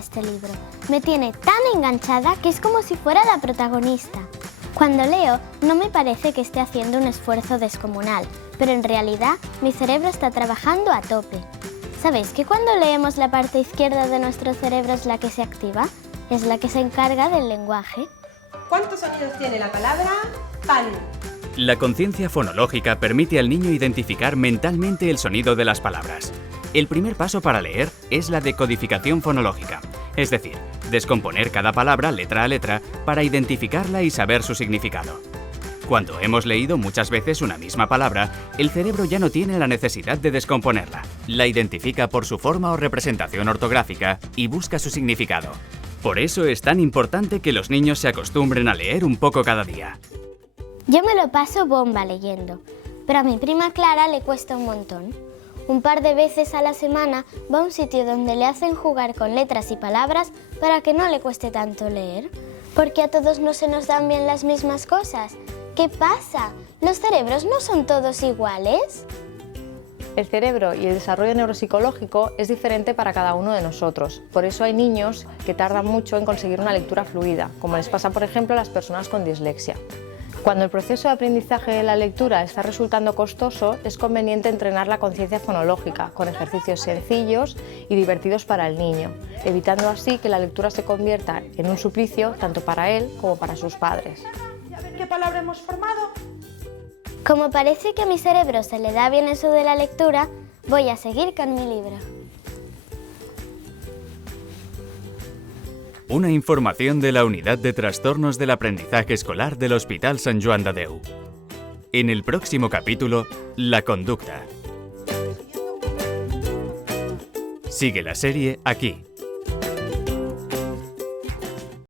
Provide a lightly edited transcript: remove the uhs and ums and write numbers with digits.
este libro. Me tiene tan enganchada que es como si fuera la protagonista. Cuando leo, no me parece que esté haciendo un esfuerzo descomunal, pero en realidad mi cerebro está trabajando a tope. ¿Sabéis que cuando leemos la parte izquierda de nuestro cerebro es la que se activa? Es la que se encarga del lenguaje. ¿Cuántos sonidos tiene la palabra pan? La conciencia fonológica permite al niño identificar mentalmente el sonido de las palabras. El primer paso para leer es la decodificación fonológica, es decir, descomponer cada palabra letra a letra para identificarla y saber su significado. Cuando hemos leído muchas veces una misma palabra, el cerebro ya no tiene la necesidad de descomponerla. La identifica por su forma o representación ortográfica y busca su significado. Por eso es tan importante que los niños se acostumbren a leer un poco cada día. Yo me lo paso bomba leyendo, pero a mi prima Clara le cuesta un montón. Un par de veces a la semana va a un sitio donde le hacen jugar con letras y palabras para que no le cueste tanto leer. Porque a todos no se nos dan bien las mismas cosas. ¿Qué pasa? ¿Los cerebros no son todos iguales? El cerebro y el desarrollo neuropsicológico es diferente para cada uno de nosotros. Por eso hay niños que tardan mucho en conseguir una lectura fluida, como les pasa, por ejemplo, a las personas con dislexia. Cuando el proceso de aprendizaje de la lectura está resultando costoso, es conveniente entrenar la conciencia fonológica con ejercicios sencillos y divertidos para el niño, evitando así que la lectura se convierta en un suplicio tanto para él como para sus padres. A ver qué palabra hemos formado. Como parece que a mi cerebro se le da bien eso de la lectura, voy a seguir con mi libro. Una información de la Unidad de Trastornos del Aprendizaje Escolar del Hospital Sant Joan de Déu. En el próximo capítulo, la conducta. Sigue la serie aquí,